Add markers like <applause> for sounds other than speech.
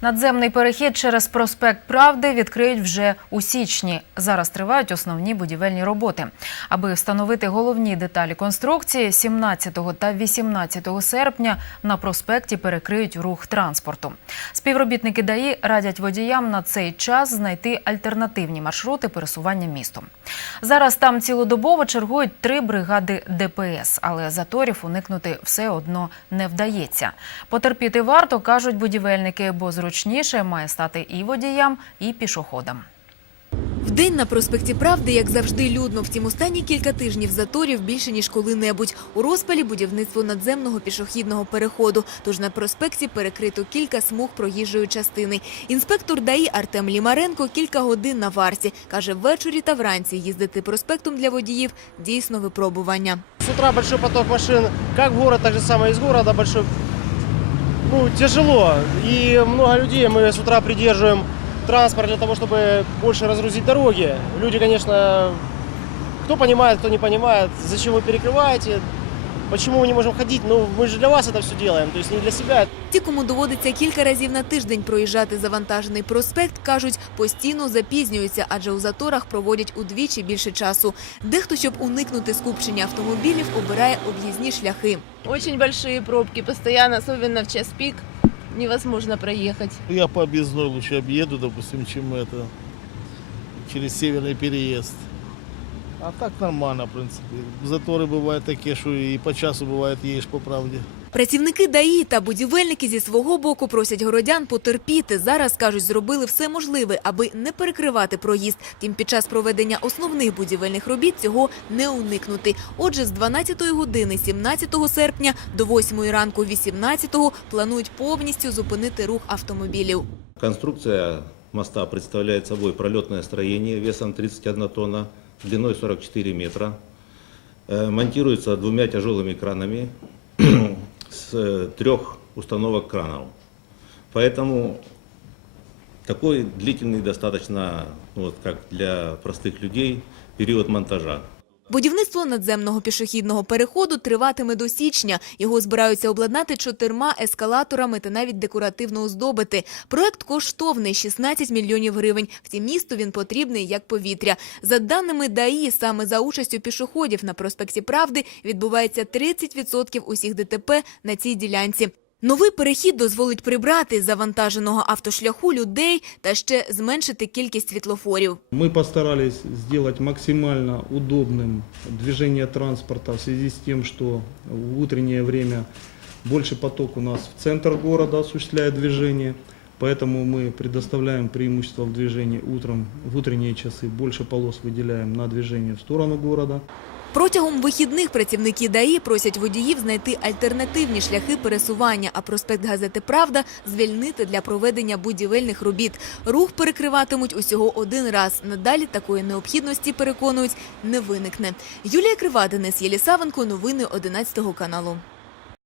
Надземний перехід через проспект Правди відкриють вже у січні. Зараз тривають основні будівельні роботи. Аби встановити головні деталі конструкції, 17 та 18 серпня на проспекті перекриють рух транспорту. Співробітники ДАІ радять водіям на цей час знайти альтернативні маршрути пересування містом. Зараз там цілодобово чергують три бригади ДПС, але заторів уникнути все одно не вдається. Потерпіти варто, кажуть будівельники, бо зручніше має стати і водіям, і пішоходам. Вдень на проспекті Правди, як завжди, людно. Втім, останні кілька тижнів заторів більше ніж коли-небудь. У розпалі будівництво надземного пішохідного переходу. Тож на проспекті перекрито кілька смуг проїжджої частини. Інспектор ДАІ Артем Лімаренко кілька годин на варті. Каже, ввечері та вранці їздити проспектом для водіїв дійсно випробування. С утра большой поток машин, как в город, так же самое из города большой Ну, тяжело. И много людей мы с утра придерживаем транспорт для того, чтобы больше разгрузить дороги. Люди, конечно, кто понимает, кто не понимает, зачем вы перекрываете, почему мы не можем ходить. Ну, мы же для вас это все делаем, то есть не для себя. Ті, кому доводиться кілька разів на тиждень проїжджати завантажений проспект, кажуть, постійно запізнюються, адже у заторах проводять удвічі більше часу. Дехто, щоб уникнути скупчення автомобілів, обирає об'їзні шляхи. Очень большие пробки, постоянно, особенно в час пик, невозможно проехать. Я по объездной лучше объеду, допустим, чем это через северный переезд. А так нормально, в принципе. Заторы бывают такие, что и по часу бывает едешь по правде. Працівники ДАІ та будівельники зі свого боку просять городян потерпіти. Зараз, кажуть, зробили все можливе, аби не перекривати проїзд. Втім, під час проведення основних будівельних робіт цього не уникнути. Отже, з 12 години 17 серпня до 8 ранку 18 планують повністю зупинити рух автомобілів. Конструкция моста представляет собой пролетное строение весом 31 тонна, Длиной 44 метра. Э, Монтируется двумя тяжелыми кранами <clears throat> с э, трех установок кранов. Поэтому такой длительный достаточно, ну, вот как для простых людей, период монтажа. Будівництво надземного пішохідного переходу триватиме до січня. Його збираються обладнати чотирма ескалаторами та навіть декоративно оздобити. Проект коштовний – 16 мільйонів гривень. Втім, місту він потрібний як повітря. За даними ДАІ, саме за участю пішоходів на проспекті Правди відбувається 30% усіх ДТП на цій ділянці. Новий перехід дозволить прибрати з завантаженого автошляху людей та ще зменшити кількість світлофорів. Мы постарались сделать максимально удобным движение транспорта в связи с тем, что в утреннее время больше поток у нас в центр города осуществляет движение. Поэтому мы предоставляем преимущество в движении утром, в утренние часы больше полос выделяем на движение в сторону города. Протягом вихідних працівники ДАІ просять водіїв знайти альтернативні шляхи пересування, а проспект газети Правда звільнити для проведення будівельних робіт. Рух перекриватимуть усього один раз. Надалі такої необхідності переконують не виникне. Юлія Крива, Денис Єлісавенко. Новини 11 каналу.